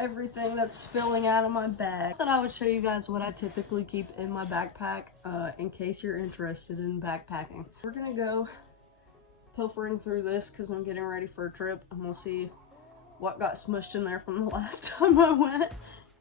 everything that's spilling out of my bag. I thought I would show you guys what I typically keep in my backpack in case you're interested in backpacking. We're gonna go pilfering through this because I'm getting ready for a trip, and we'll see what got smushed in there from the last time I went,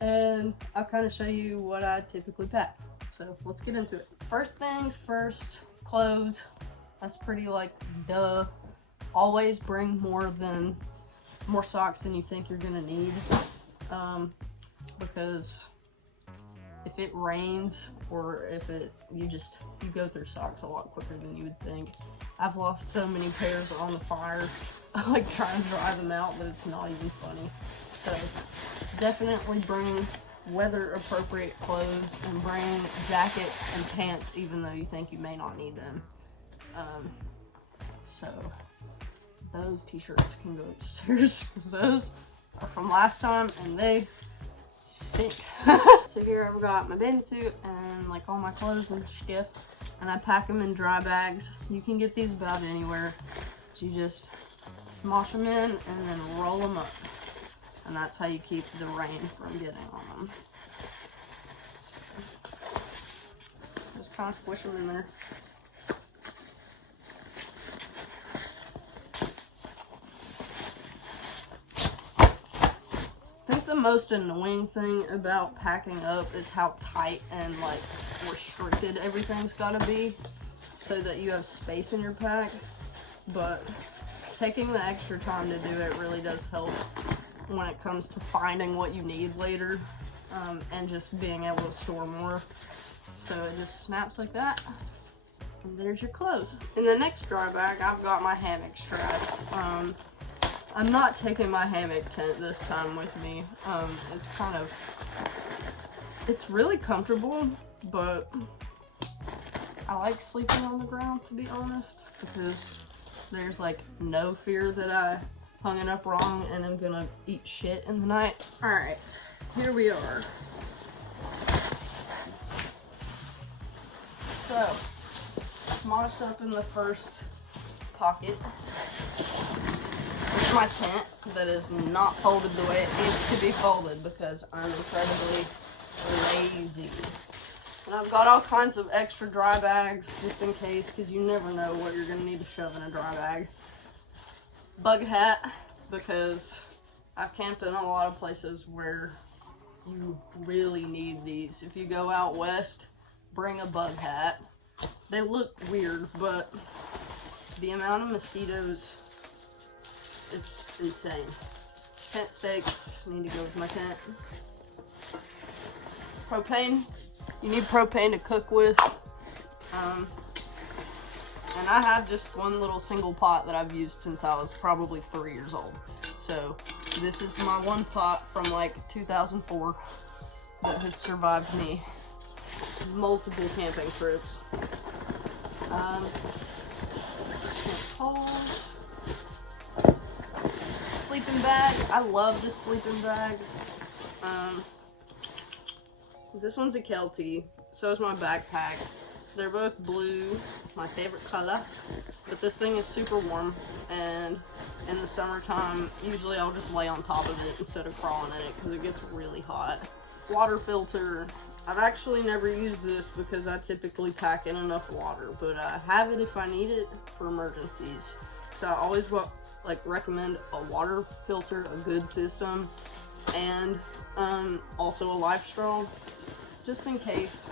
and I'll kind of show you what I typically pack. So let's get into it. First things first, clothes. That's pretty like duh. Always bring more socks than you think you're gonna need, because if it rains or if you go through socks a lot quicker than you would think. I've lost so many pairs on the fire, like trying to dry them out, but it's not even funny. So definitely bring weather appropriate clothes, and bring jackets and pants even though you think you may not need them. So those t-shirts can go upstairs because those are from last time and they stink. So here I've got my bathing suit and like all my clothes and stuff, and I pack them in dry bags. You can get these about anywhere. So you just smosh them in and then roll them up, and that's how you keep the rain from getting on them. So just kind of squish them in there. I think the most annoying thing about packing up is how tight and like restricted everything's gotta be so that you have space in your pack, but taking the extra time to do it really does help when it comes to finding what you need later, and just being able to store more. So it just snaps like that, and there's your clothes. In the next dry bag, I've got my hammock straps. I'm not taking my hammock tent this time with me. It's really comfortable, but I like sleeping on the ground, to be honest, because there's like no fear that I hung it up wrong and I'm gonna eat shit in the night. All right, here we are. So, smoshed up in the first pocket. It's my tent that is not folded the way it needs to be folded because I'm incredibly lazy. And I've got all kinds of extra dry bags just in case, because you never know what you're gonna need to shove in a dry bag. Bug hat, because I've camped in a lot of places where you really need these. If you go out west, bring a bug hat. They look weird, but the amount of mosquitoes, it's insane. Tent stakes need to go with my tent. Propane. You need propane to cook with. And I have just one little single pot that I've used since I was probably 3 years old. So this is my one pot from like 2004 that has survived me multiple camping trips. Poles. Sleeping bag. I love this sleeping bag. This one's a Kelty, so is my backpack. They're both blue, my favorite color, but this thing is super warm, and in the summertime, usually I'll just lay on top of it instead of crawling in it because it gets really hot. Water filter. I've actually never used this because I typically pack in enough water, but I have it if I need it for emergencies. So I always recommend a water filter, a good system, and also a life straw, just in case.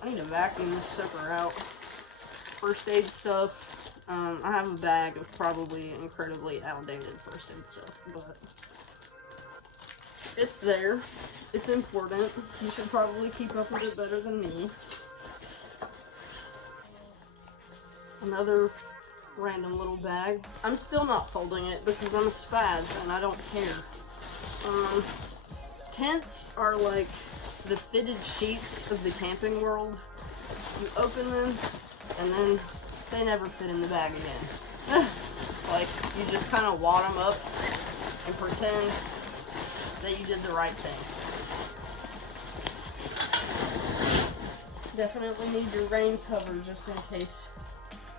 I need to vacuum this sucker out. First aid stuff. I have a bag of probably incredibly outdated first aid stuff, but it's there. It's important. You should probably keep up with it better than me. Another random little bag. I'm still not folding it because I'm a spaz and I don't care. Tents are like the fitted sheets of the camping world. You open them and then they never fit in the bag again. Like, you just kind of wad them up and pretend that you did the right thing. Definitely need your rain cover just in case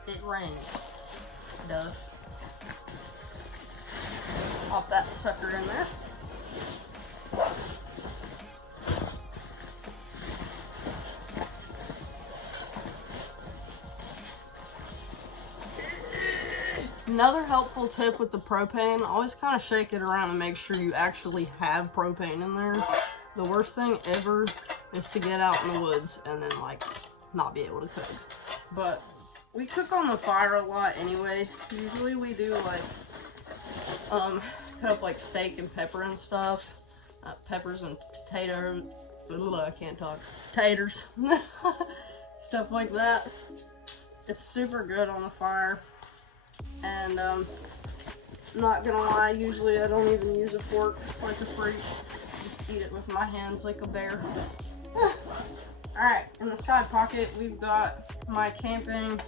it rains. Duh. Pop that sucker in there. Another helpful tip with the propane, always kind of shake it around and make sure you actually have propane in there. The worst thing ever is to get out in the woods and then like not be able to cook. But we cook on the fire a lot anyway. Usually we do like cut up like steak and pepper and stuff. Peppers and potatoes. I can't talk. Taters. Stuff like that. It's super good on the fire. And not gonna lie, usually I don't even use a fork like a freak. Just eat it with my hands like a bear. Alright, in the side pocket we've got my camping,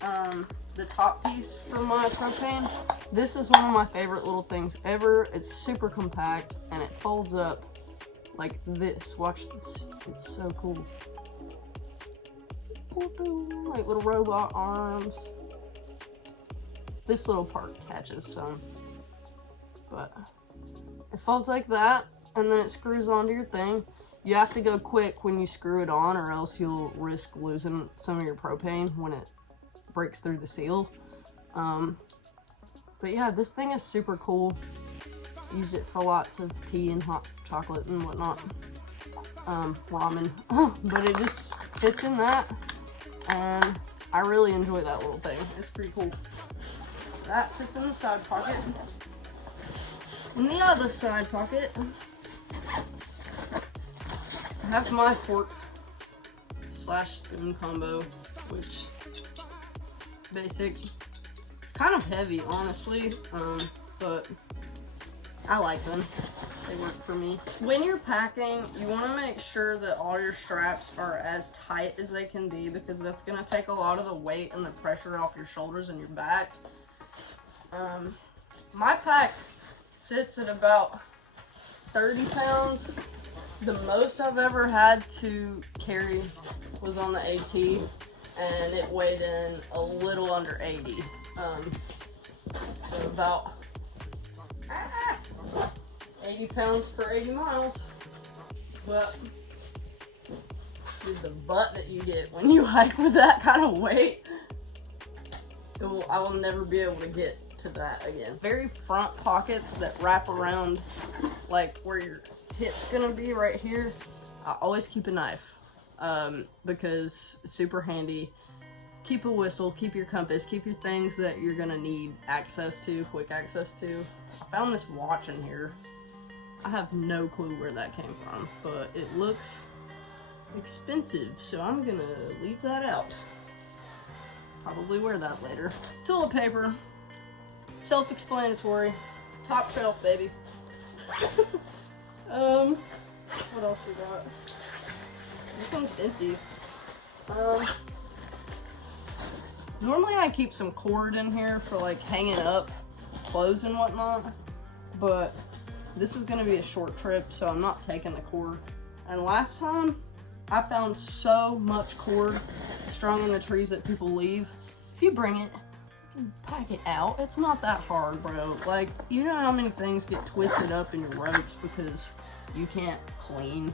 the top piece for my propane. This is one of my favorite little things ever. It's super compact and it folds up like this. Watch this. It's so cool. Like little robot arms. This little part catches some, but it folds like that, and then it screws onto your thing. You have to go quick when you screw it on, or else you'll risk losing some of your propane when it breaks through the seal. But yeah, this thing is super cool. Used it for lots of tea and hot chocolate and whatnot. Ramen. But it just fits in that, and I really enjoy that little thing. It's pretty cool. That sits in the side pocket. In the other side pocket, I have my fork / spoon combo, which basic. It's kind of heavy, honestly, but I like them. They work for me. When you're packing, you want to make sure that all your straps are as tight as they can be, because that's going to take a lot of the weight and the pressure off your shoulders and your back. My pack sits at about 30 pounds. The most I've ever had to carry was on the AT, and it weighed in a little under 80. So about 80 pounds for 80 miles. But the butt that you get when you hike with that kind of weight, I will never be able to get to that again. Very front pockets that wrap around like where your hip's gonna be right here. I always keep a knife because it's super handy. Keep a whistle, keep your compass, keep your things that you're gonna need access to, quick access to. I found this watch in here. I have no clue where that came from, but it looks expensive, so I'm gonna leave that out. Probably wear that later. Toilet paper. Self-explanatory. Top shelf, baby. What else we got? This one's empty. Normally I keep some cord in here for like hanging up clothes and whatnot, but this is gonna be a short trip, so I'm not taking the cord. And last time, I found so much cord strung in the trees that people leave. If you bring it, pack it out. It's not that hard, bro. Like, you know how many things get twisted up in your ropes because you can't clean?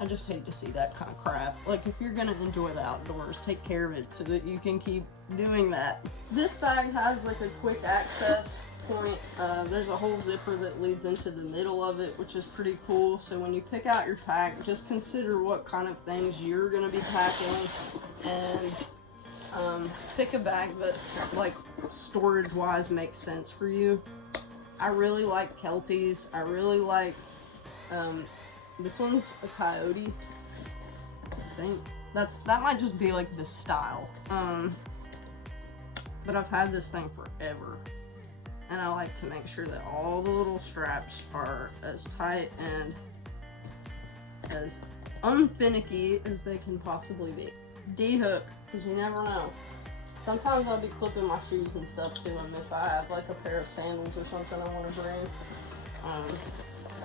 I just hate to see that kind of crap. Like, if you're gonna enjoy the outdoors, take care of it so that you can keep doing that. This bag has like a quick access point. There's a whole zipper that leads into the middle of it, which is pretty cool. So when you pick out your pack, just consider what kind of things you're gonna be packing, and pick a bag that's like storage wise makes sense for you. I really like Kelties. I really like this one's a Coyote, I think. That might just be like the style. But I've had this thing forever, and I like to make sure that all the little straps are as tight and as unfinicky as they can possibly be. D-hook, because you never know. Sometimes I'll be clipping my shoes and stuff to them if I have like a pair of sandals or something I want to bring.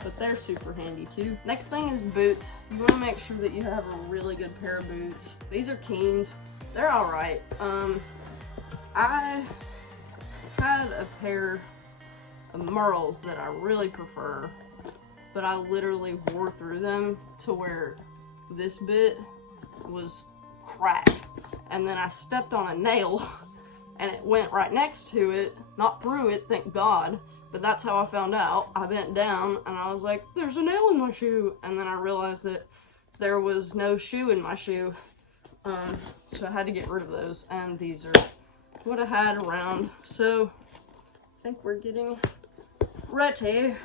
But they're super handy too. Next thing is boots. You want to make sure that you have a really good pair of boots. These are Keens. They're alright. I had a pair merles that I really prefer, but I literally wore through them to where this bit was cracked. And then I stepped on a nail and it went right next to it, not through it, thank God. But that's how I found out. I bent down and I was like, there's a nail in my shoe. And then I realized that there was no shoe in my shoe. So I had to get rid of those. And these are what I had around. So I think we're getting ready.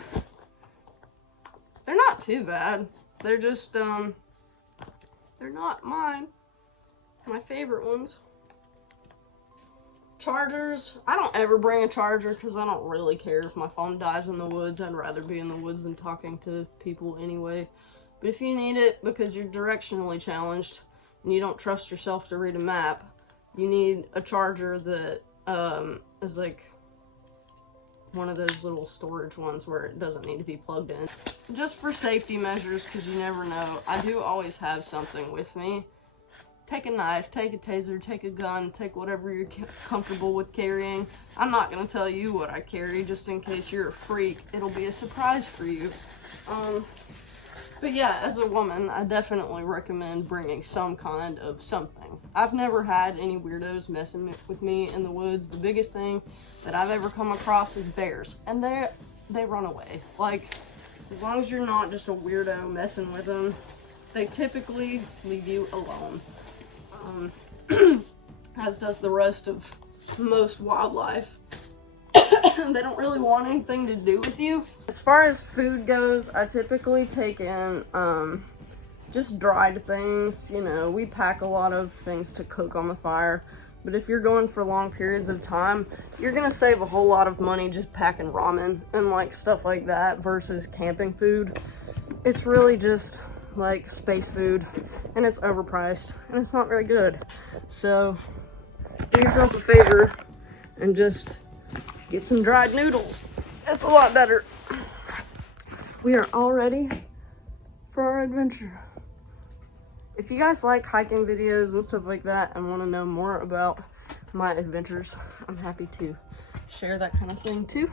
They're not too bad. They're just, they're not my favorite ones. Chargers, I don't ever bring a charger because I don't really care if my phone dies in the woods. I'd rather be in the woods than talking to people anyway. But if you need it because you're directionally challenged and you don't trust yourself to read a map, you need a charger that is like one of those little storage ones where it doesn't need to be plugged in. Just for safety measures, because you never know. I do always have something with me. Take a knife, take a taser, take a gun, take whatever you're comfortable with carrying. I'm not going to tell you what I carry just in case you're a freak. It'll be a surprise for you. But yeah, as a woman, I definitely recommend bringing some kind of something. I've never had any weirdos messing with me in the woods. The biggest thing that I've ever come across is bears. And they run away. Like, as long as you're not just a weirdo messing with them, they typically leave you alone. As does the rest of most wildlife. They don't really want anything to do with you. As far as food goes, I typically take in just dried things. You know, we pack a lot of things to cook on the fire, but if you're going for long periods of time, you're gonna save a whole lot of money just packing ramen and like stuff like that versus camping food. It's really just like space food, and it's overpriced and it's not very good. So do yourself a favor and just get some dried noodles. It's a lot better. We are all ready for our adventure. If you guys like hiking videos and stuff like that and want to know more about my adventures, I'm happy to share that kind of thing too.